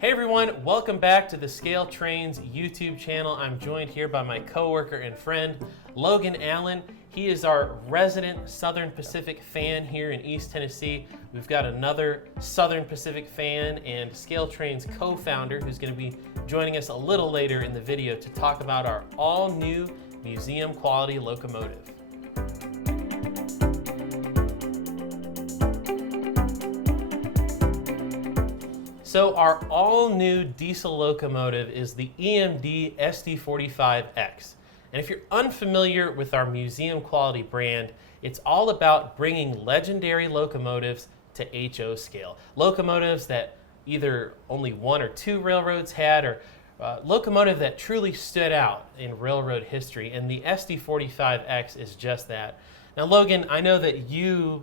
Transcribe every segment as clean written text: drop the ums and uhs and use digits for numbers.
Hey everyone, welcome back to the ScaleTrains YouTube channel. I'm joined here by my coworker and friend, Logan Allen. He is our resident Southern Pacific fan here in East Tennessee. We've got another Southern Pacific fan and ScaleTrains co-founder who's going to be joining us a little later in the video to talk about our all-new museum quality locomotive. So our all-new diesel locomotive is the EMD SD45X. And if you're unfamiliar with our museum quality brand, it's all about bringing legendary locomotives to HO scale. Locomotives that either only one or two railroads had, or locomotive that truly stood out in railroad history. And the SD45X is just that. Now, Logan, I know that you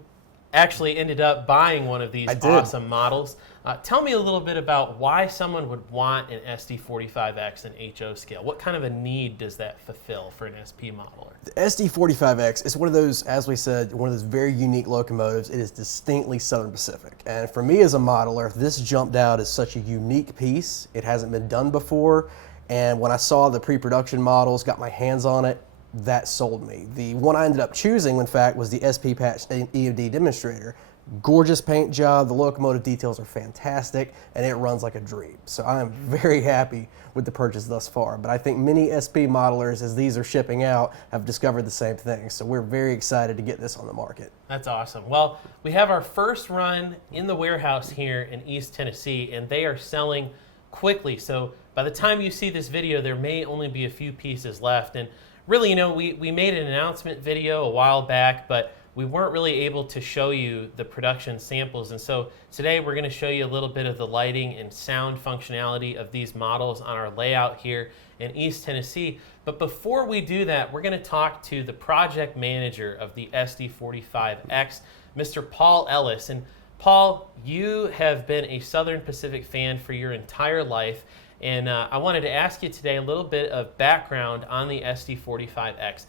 actually ended up buying one of these awesome models. Tell me a little bit about why someone would want an SD45X in HO scale. What kind of a need does that fulfill for an SP modeler? The SD45X is one of those, as we said, one of those very unique locomotives. It is distinctly Southern Pacific. And for me as a modeler, this jumped out as such a unique piece. It hasn't been done before. And when I saw the pre-production models, got my hands on it, that sold me. The one I ended up choosing, in fact, was the SP Patch EMD demonstrator. Gorgeous paint job, the locomotive details are fantastic, and it runs like a dream. So I am very happy with the purchase thus far. But I think many SP modelers, as these are shipping out, have discovered the same thing. So we're very excited to get this on the market. That's awesome. Well, we have our first run in the warehouse here in East Tennessee, and they are selling quickly. So by the time you see this video, there may only be a few pieces left. And really, you know, we made an announcement video a while back, but we weren't really able to show you the production samples. And so today we're going to show you a little bit of the lighting and sound functionality of these models on our layout here in East Tennessee. But before we do that, we're going to talk to the project manager of the SD45X, Mr. Paul Ellis. And Paul, you have been a Southern Pacific fan for your entire life. And I wanted to ask you today a little bit of background on the SD45X.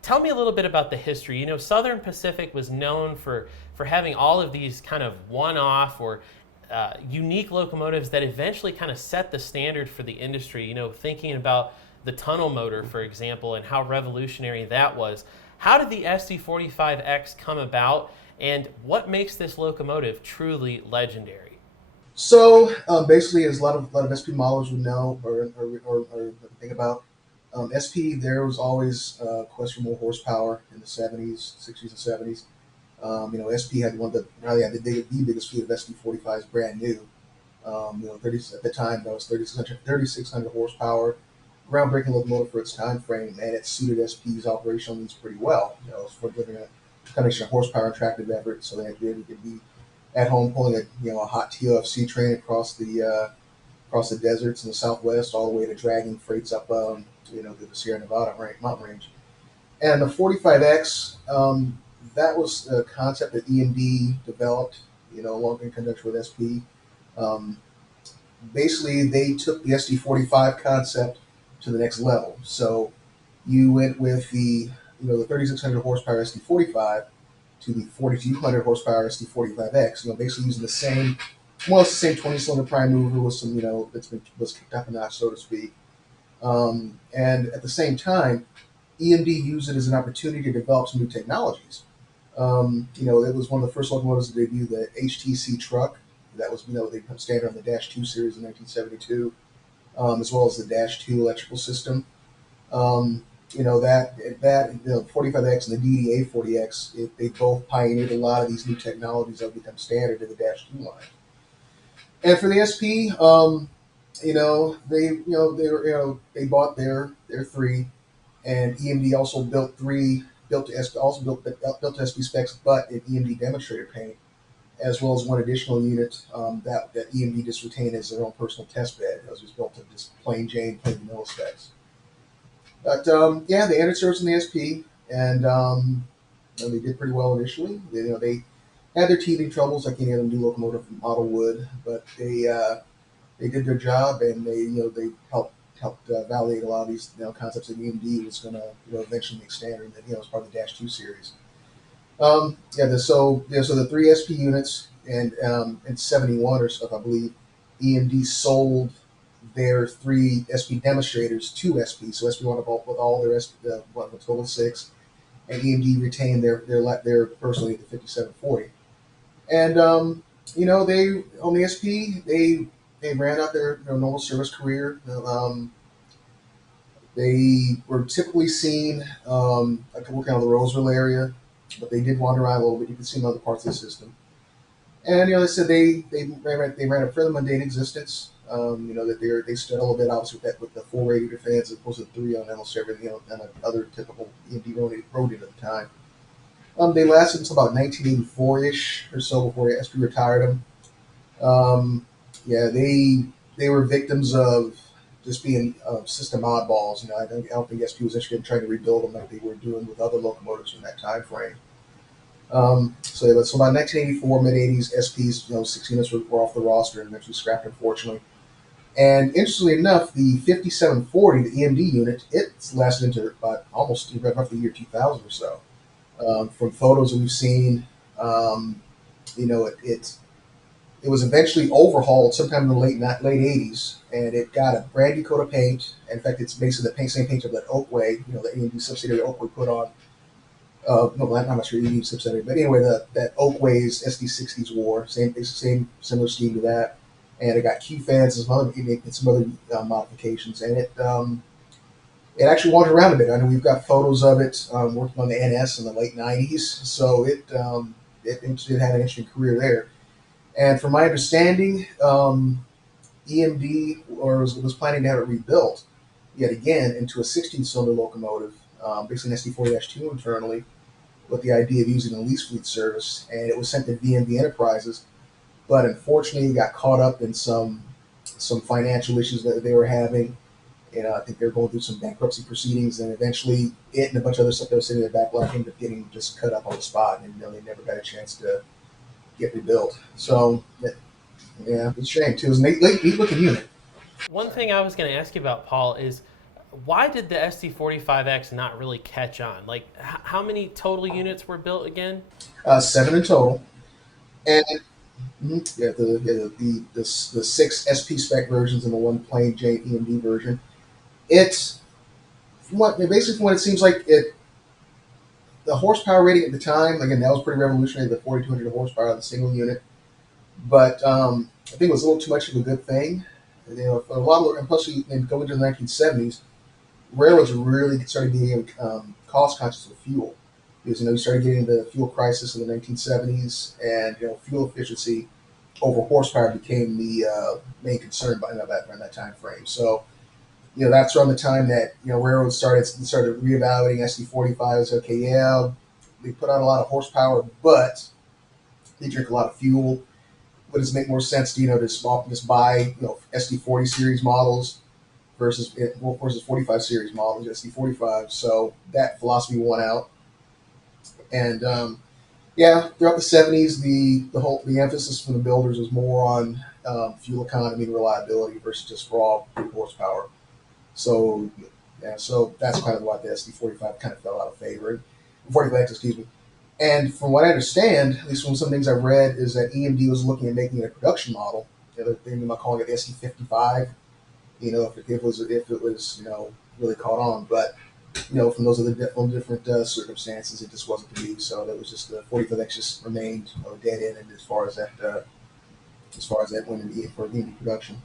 Tell me a little bit about the history. You know, Southern Pacific was known for having all of these kind of one-off or unique locomotives that eventually kind of set the standard for the industry. You know, thinking about the tunnel motor, for example, and how revolutionary that was. How did the SD45X come about, and what makes this locomotive truly legendary? So basically, as a lot of SP modelers would know or think about, SP, there was always a quest for more horsepower in the 70s, 60s, and 70s. You know, SP had probably had the biggest fleet of SD45s brand new. You know, at the time, that was 3,600 horsepower, groundbreaking locomotive for its time frame, and it suited SP's operational needs pretty well. You know, for delivering a combination of horsepower and tractive effort, so they could be at home pulling a hot TOFC train across the deserts in the Southwest, all the way to dragging freights up to the Sierra Nevada mountain range. And the 45X, that was a concept that EMD developed, along in conjunction with SP. Basically, they took the SD45 concept to the next level. So you went with the 3,600 horsepower SD45 to the 4,200 horsepower SD45X. Basically using the same 20-cylinder prime mover with some was kicked up a notch, so to speak. And at the same time, EMD used it as an opportunity to develop some new technologies. It was one of the first locomotives to debut the HTC truck. That was, they become standard on the Dash 2 series in 1972, as well as the Dash 2 electrical system. The 45X and the DDA40X, they both pioneered a lot of these new technologies that have become standard in the Dash 2 line. And for the SP, they bought their three, and EMD also built built SP specs, but in EMD demonstrator paint, as well as one additional unit that EMD just retained as their own personal test bed. It was built to just plain vanilla specs. But they entered service in the SP, and they did pretty well initially. They had their teething troubles like any other new locomotive model would, but they did their job, and they helped validate a lot of these concepts that EMD was going to eventually make standard. As part of the Dash 2 series. So the three SP units and in 71 or so, I believe, EMD sold their 3 SP demonstrators to SP. So SP wound up with all their SP, a total of 6, and EMD retained their personally the 5740. And they on the SP they ran out their normal service career. They were typically seen like working on the Roseville area, but they did wander around a little bit. You can see in other parts of the system. And they said they ran a fairly mundane existence. That they stood a little bit obviously with the 4 radiator fans as opposed to 3 on almost every and other typical EMD roadie at the time. They lasted until about 1984-ish or so before SP retired them. They were victims of just being system oddballs. I don't think SP was interested in trying to rebuild them like they were doing with other locomotives in that time frame. So about 1984, mid 80s, SP's 6 units were off the roster and eventually scrapped, unfortunately. And interestingly enough, the 5740, the EMD unit, it's lasted into about almost roughly the year 2000 or so. From photos that we've seen, it was eventually overhauled sometime in the late 80s, and it got a brand new coat of paint. In fact, it's basically the same paint that Oakway, the EMD subsidiary Oakway put on. No, I'm not sure EMD subsidiary, but anyway, that Oakway's SD60s wore, similar scheme to that, and it got Q fans and some other modifications, and it actually wandered around a bit. I know we've got photos of it working on the NS in the late 90s, so it had an interesting career there. And from my understanding, EMD was planning to have it rebuilt yet again into a 16-cylinder locomotive, basically an SD40-2 internally, with the idea of using a lease fleet service. And it was sent to VMV Enterprises, but unfortunately it got caught up in some financial issues that they were having. I think they were going through some bankruptcy proceedings, and eventually it and a bunch of other stuff that was sitting in the backlog ended up getting just cut up on the spot, and they never got a chance to get rebuilt. So, yeah, it's a shame too. It was a neat looking unit. One thing I was going to ask you about, Paul, is why did the SD45X not really catch on? Like, how many total units were built again? 7 in total, and the 6 SP spec versions and the 1 plain J EMD version. It's from what it seems like the horsepower rating at the time, again, that was pretty revolutionary, the 4,200 horsepower on the single unit. But I think it was a little too much of a good thing. For a lot of, and plus, going into the 1970s, railroads really started being cost conscious of fuel, because you started getting the fuel crisis in the 1970s, and fuel efficiency over horsepower became the main concern around that time frame. So that's around the time that railroads started reevaluating SD45s. Okay, yeah, they put out a lot of horsepower, but they drink a lot of fuel. Would it make more sense to just buy SD40 series models versus 45 series models, SD45? So that philosophy won out, and throughout the 70s, the emphasis from the builders was more on fuel economy and reliability versus just raw horsepower. So that's kind of why the SD45 kind of fell out of favor. 45X, excuse me. And from what I understand, at least from some things I've read, is that EMD was looking at making it a production model. They might calling it the SD55. If it was really caught on, but from those other different circumstances, it just wasn't to be. So that was just the 45X just remained dead end as far as that went for EMD production.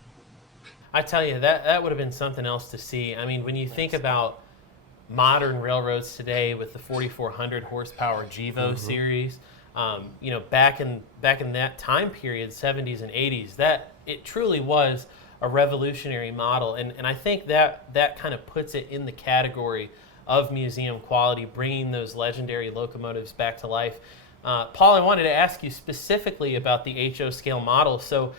I tell you, that would have been something else to see. I mean, when you think about modern railroads today with the 4,400 horsepower GEVO series, back in that time period, 70s and 80s, that it truly was a revolutionary model, and I think that kind of puts it in the category of museum quality, bringing those legendary locomotives back to life. Paul, I wanted to ask you specifically about the HO scale model. So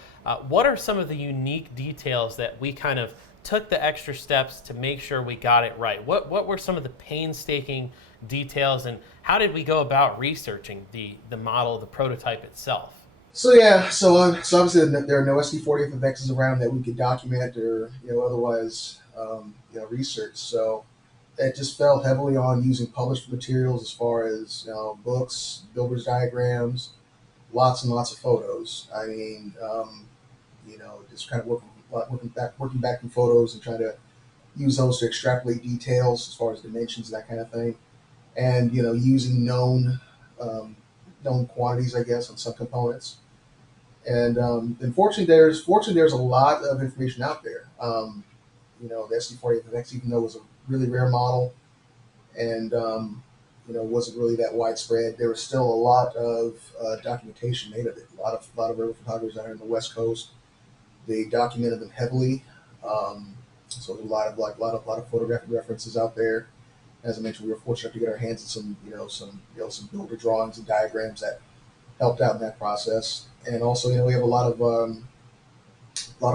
what are some of the unique details that we kind of took the extra steps to make sure we got it right? What were some of the painstaking details, and how did we go about researching the model, the prototype itself? So obviously there are no SD45Xs around that we could document or otherwise research. So it just fell heavily on using published materials as far as books, builder's diagrams, lots and lots of photos. I mean, just kind of working back from photos and trying to use those to extrapolate details as far as dimensions, that kind of thing, and using known quantities, I guess, on some components. And unfortunately, there's a lot of information out there. The SD45X, even though it was a really rare model, and wasn't really that widespread, there was still a lot of documentation made of it. A lot of river photographers out here in the West Coast, they documented them heavily. So there's a lot of photographic references out there. As I mentioned, we were fortunate to get our hands on some builder drawings and diagrams that helped out in that process. And also, we have a lot of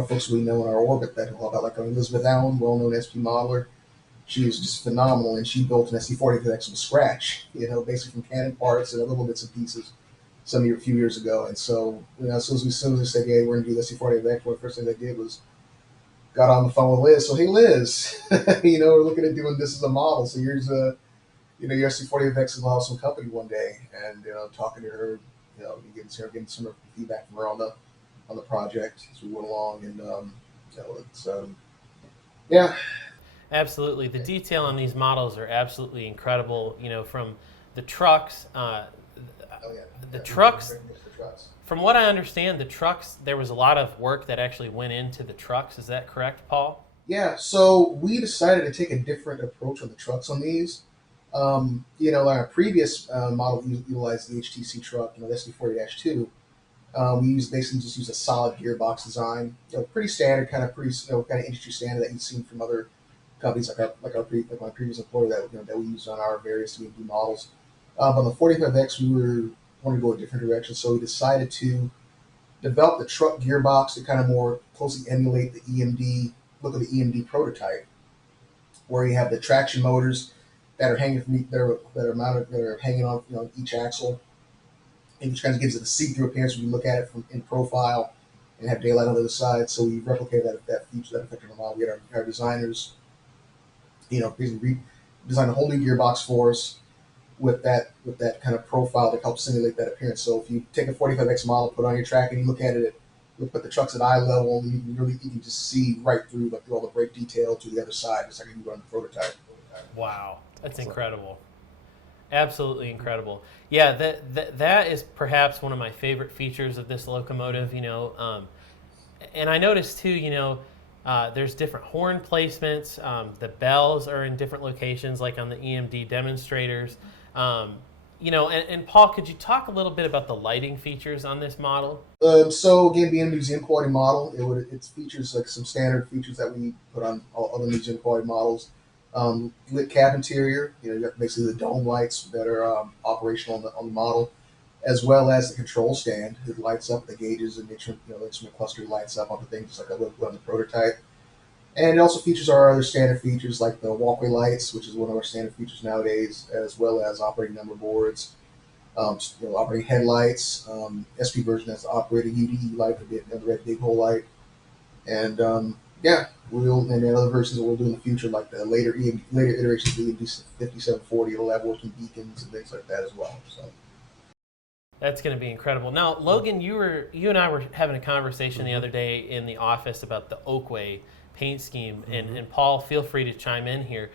folks we know in our orbit that help out, like Elizabeth Allen, well-known SP modeler. She was just phenomenal, and she built an SD45X from scratch, basically from Canon parts and little bits and pieces a few years ago. And so, as soon as we said, "Hey, we're going to do the SD45X," one of the first things I did was got on the phone with Liz. So, hey, Liz, we're looking at doing this as a model. So here's your SD45X will have some company one day, and talking to her, getting some feedback from her on the project as we went along, and it's yeah. Absolutely. The detail on these models are absolutely incredible. From the trucks, the trucks, from what I understand, the trucks, there was a lot of work that actually went into the trucks. Is that correct, Paul? Yeah, so we decided to take a different approach on the trucks on these. Our previous model utilized the HTC truck, the SD40-2. We basically just use a solid gearbox design, pretty standard, kind of industry standard that you've seen from other companies like my previous employer that we used on our various EMD models. But on the 45X, we wanted to go a different direction, so we decided to develop the truck gearbox to kind of more closely emulate the EMD. Look at the EMD prototype, where you have the traction motors that are hanging that are hanging on each axle, and which kind of gives it a see-through appearance when you look at it in profile and have daylight on the other side. So we replicated that feature, that effect on the model. We had our designers, basically design a whole new gearbox for us with that kind of profile to help simulate that appearance. So if you take a 45X model, put it on your track, and you look at it, you put the trucks at eye level, and you can just see right through all the brake detail to the other side, just like you run the prototype. Wow, that's incredible. Absolutely incredible. Yeah, that is perhaps one of my favorite features of this locomotive. And I noticed too, there's different horn placements. The bells are in different locations, like on the EMD demonstrators. And Paul, could you talk a little bit about the lighting features on this model? So again, being a museum quality model, it features like some standard features that we put on all other museum quality models. Lit cab interior, you have basically the dome lights that are operational on the model, as well as the control stand. It lights up the gauges and the instrument cluster lights up on the thing, just like I would on the prototype. And it also features our other standard features like the walkway lights, which is one of our standard features nowadays, as well as operating number boards, operating headlights. SP version has the operating UDE light, the red big hole light, and and other versions that we'll do in the future, like the later iterations of the EMD5740, it'll have working beacons and things like that as well. So. That's going to be incredible. Now, Logan, you and I were having a conversation the other day in the office about the Oakway paint scheme, and Paul, feel free to chime in here.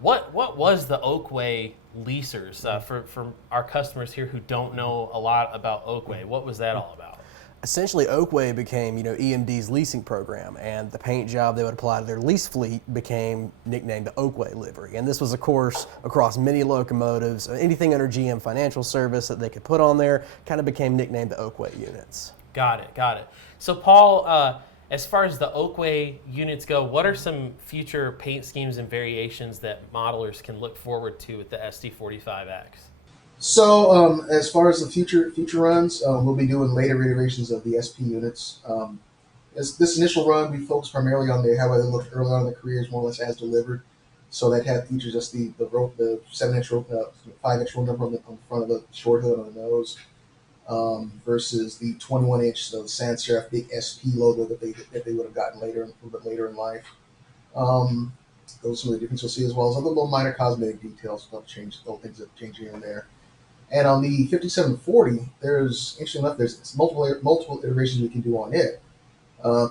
What was the Oakway leasers for our customers here who don't know a lot about Oakway? What was that all about? Essentially, Oakway became, EMD's leasing program, and the paint job they would apply to their lease fleet became nicknamed the Oakway livery. And this was, of course, across many locomotives. Anything under GM Financial Service that they could put on there kind of became nicknamed the Oakway units. Got it. So, Paul, as far as the Oakway units go, what are some future paint schemes and variations that modelers can look forward to with the SD45X? So as far as the future runs, we'll be doing later iterations of the SP units. This initial run, we focused primarily on how they looked early on in the careers, more or less as delivered. So that had features just the 7-inch rope, 5-inch rope number on the front of the short hood on the nose, versus the 21-inch, so the sans serif big SP logo that they would have gotten a little bit later in life. Those are some of the differences you'll see, as well as other little minor cosmetic details, little things that change here and there. And on the 5740, there's multiple iterations we can do on it.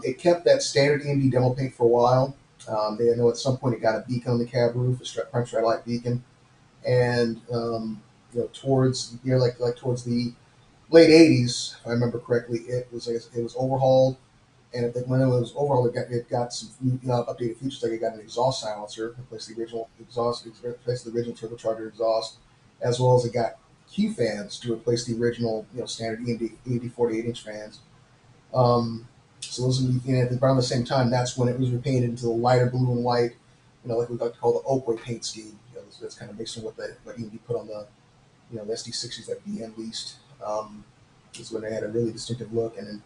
It kept that standard EMD demo paint for a while. I know at some point it got a beacon on the cab roof, a prime stratight beacon, and towards towards the late '80s, if I remember correctly, it was overhauled. And when it was overhauled, it got some updated features, like it got an exhaust silencer, replaced the original exhaust, replaced the original turbocharger exhaust, as well as it got Q fans to replace the original standard EMD 48-inch fans. So those would be, around the same time. That's when it was repainted into the lighter blue and white, like we like to call the Oakway paint scheme. That's kind of based on what EMD put on the the SD60s that didnt leased. Is when they had a really distinctive look, and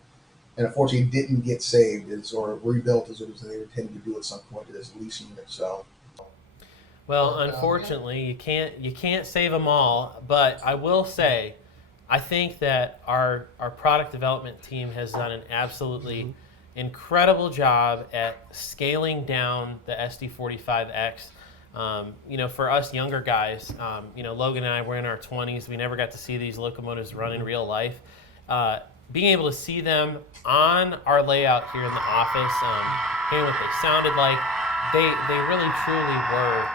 unfortunately didn't get saved or rebuilt as they were intended to do at some point as a lease unit. So. Well, unfortunately, you can't save them all. But I will say, I think that our product development team has done an absolutely incredible job at scaling down the SD45X. For us younger guys, Logan and I were in our 20s. We never got to see these locomotives run in real life. Being able to see them on our layout here in the office, hearing what they sounded like, they really truly were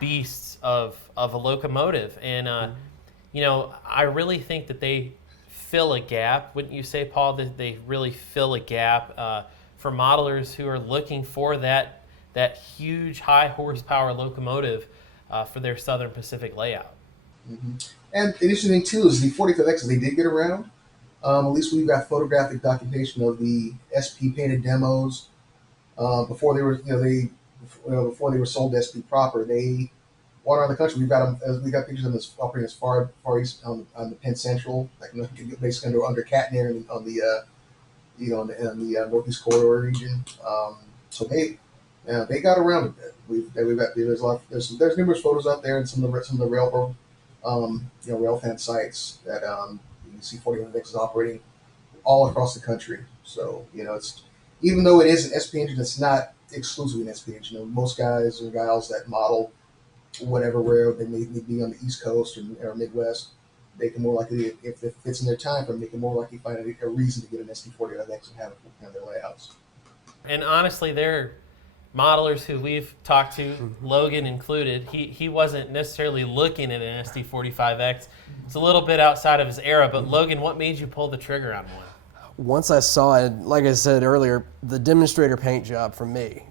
beasts of a locomotive. And I really think that they fill a gap, wouldn't you say, Paul? That they really fill a gap for modelers who are looking for that huge high horsepower locomotive for their Southern Pacific layout. Mm-hmm. And the interesting thing too is the 45Xs, they did get around. At least we've got photographic documentation of the SP painted demos before they were before they were sold to SP proper. They went around the country. We got pictures of them operating as far east on the Penn Central, like basically under Katner on the Northeast Corridor region. So they got around a bit. There's numerous photos out there, and some of the railroad rail fan sites that you can see 45X is operating all across the country. So it's, even though it is an SP engine, it's not exclusively an SP engine. Most guys or gals that model whatever railroad they may be on the East Coast or Midwest, they can more likely, if it fits in their time frame, they can more likely find a reason to get an SD45X and have it in their layouts. And honestly, they're modelers who we've talked to, Logan included. He wasn't necessarily looking at an SD45X. It's a little bit outside of his era, but Logan, what made you pull the trigger on one? Once I saw it, like I said earlier, the demonstrator paint job for me,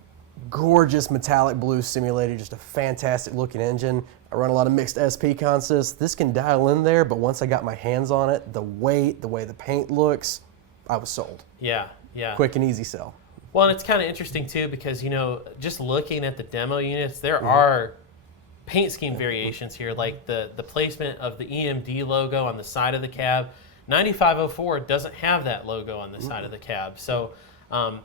gorgeous metallic blue simulated, just a fantastic looking engine. I run a lot of mixed SP consists. This can dial in there, but once I got my hands on it, the weight, the way the paint looks, I was sold. Yeah. Quick and easy sell. Well, and it's kind of interesting too because, just looking at the demo units, there are paint scheme variations here, like the placement of the EMD logo on the side of the cab. 9504 doesn't have that logo on the side of the cab. So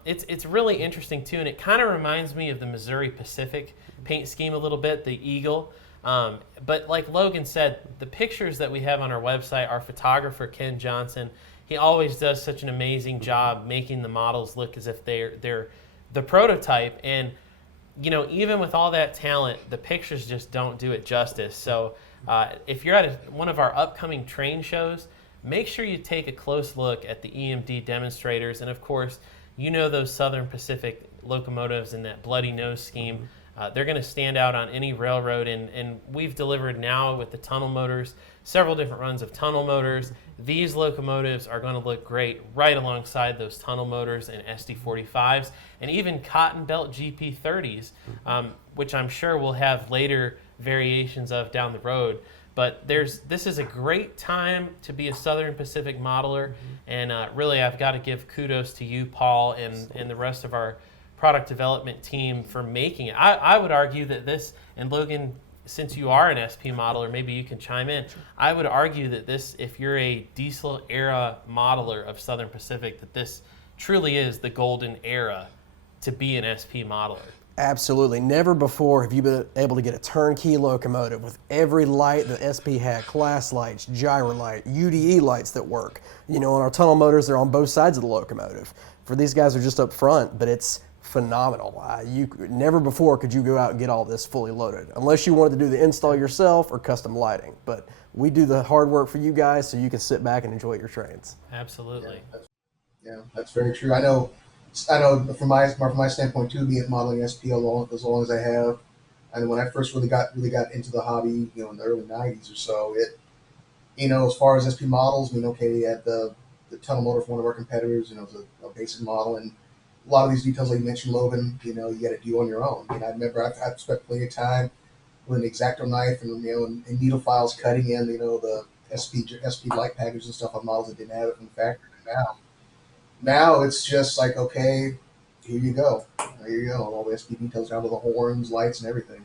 it's really interesting too, and it kind of reminds me of the Missouri Pacific paint scheme a little bit, the Eagle. But like Logan said, the pictures that we have on our website, our photographer, Ken Johnson, he always does such an amazing job making the models look as if they're the prototype. And, even with all that talent, the pictures just don't do it justice. So if you're at one of our upcoming train shows, make sure you take a close look at the EMD demonstrators. And of course, those Southern Pacific locomotives in that bloody nose scheme. They're going to stand out on any railroad, and we've delivered now with the tunnel motors, several different runs of tunnel motors. These locomotives are going to look great right alongside those tunnel motors and SD45s, and even Cotton Belt GP30s, which I'm sure we'll have later variations of down the road. But this is a great time to be a Southern Pacific modeler, and really I've got to give kudos to you, Paul, and the rest of our product development team for making it. I would argue that this, and Logan, since you are an SP modeler, maybe you can chime in. I would argue that this, if you're a diesel era modeler of Southern Pacific, that this truly is the golden era to be an SP modeler. Absolutely. Never before have you been able to get a turnkey locomotive with every light that SP had, class lights, gyro light, UDE lights that work. On our tunnel motors, they're on both sides of the locomotive. For these guys, they're just up front, but it's phenomenal. Never before could you go out and get all this fully loaded, unless you wanted to do the install yourself or custom lighting. But we do the hard work for you guys so you can sit back and enjoy your trains. Absolutely. Yeah, that's very true. I know I know from my standpoint too, being modeling SP as long as I have, and when I first really got into the hobby, in the early '90s or so, as far as SP models, okay, you had the tunnel motor for one of our competitors, it was a basic model, and a lot of these details like you mentioned, Logan, you got to do on your own. I remember I've spent plenty of time with an X-Acto knife and needle files cutting in, the SP light package and stuff on models that didn't have it from the factory. Now it's just like, okay, here you go. Here you go. All the SP details down to the horns, lights, and everything.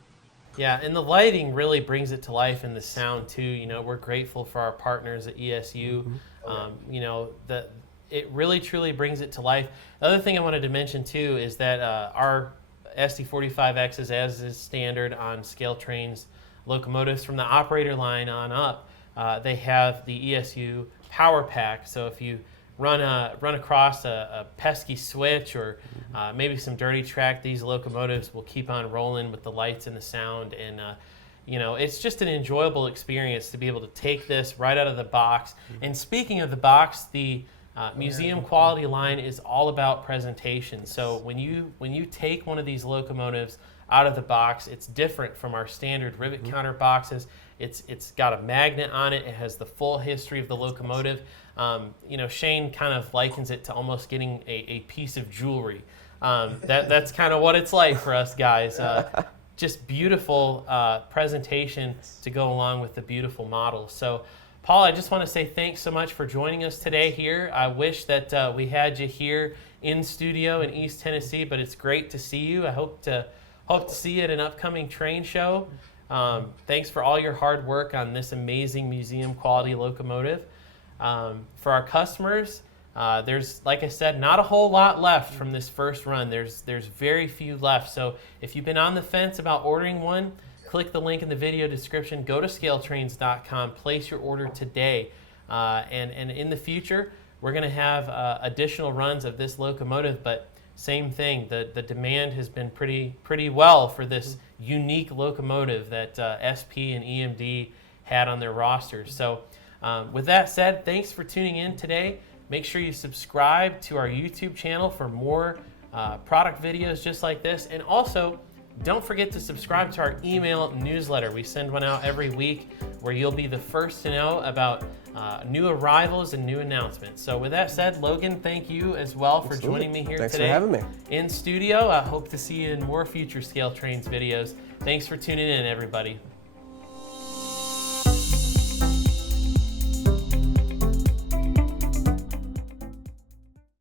Yeah, and the lighting really brings it to life, and the sound too. We're grateful for our partners at ESU. That it really truly brings it to life. The other thing I wanted to mention too is that our SD45X is as is standard on ScaleTrains locomotives from the operator line on up. They have the ESU power pack. So if you run across a pesky switch or maybe some dirty track, these locomotives will keep on rolling with the lights and the sound, and it's just an enjoyable experience to be able to take this right out of the box. And speaking of the box, the museum quality line is all about presentation. So when you take one of these locomotives out of the box, it's different from our standard rivet counter boxes. It's got a magnet on it. It has the full history of the locomotive. Shane kind of likens it to almost getting a piece of jewelry. That's kind of what it's like for us guys. Just beautiful presentation to go along with the beautiful model. So, Paul, I just want to say thanks so much for joining us today here. I wish that we had you here in studio in East Tennessee, but it's great to see you. I hope to see you at an upcoming train show. Thanks for all your hard work on this amazing museum quality locomotive. For our customers, there's, like I said, not a whole lot left from this first run. There's very few left. So if you've been on the fence about ordering one, click the link in the video description. Go to ScaleTrains.com. Place your order today. And in the future, we're going to have additional runs of this locomotive. But same thing, the demand has been pretty well for this unique locomotive that SP and EMD had on their rosters. So with that said, thanks for tuning in today. Make sure you subscribe to our YouTube channel for more product videos just like this. And also, don't forget to subscribe to our email newsletter. We send one out every week where you'll be the first to know about new arrivals and new announcements. So with that said, Logan, thank you as well for joining me here Thanks today. for having me. In studio. I hope to see you in more future ScaleTrains videos. Thanks for tuning in, everybody.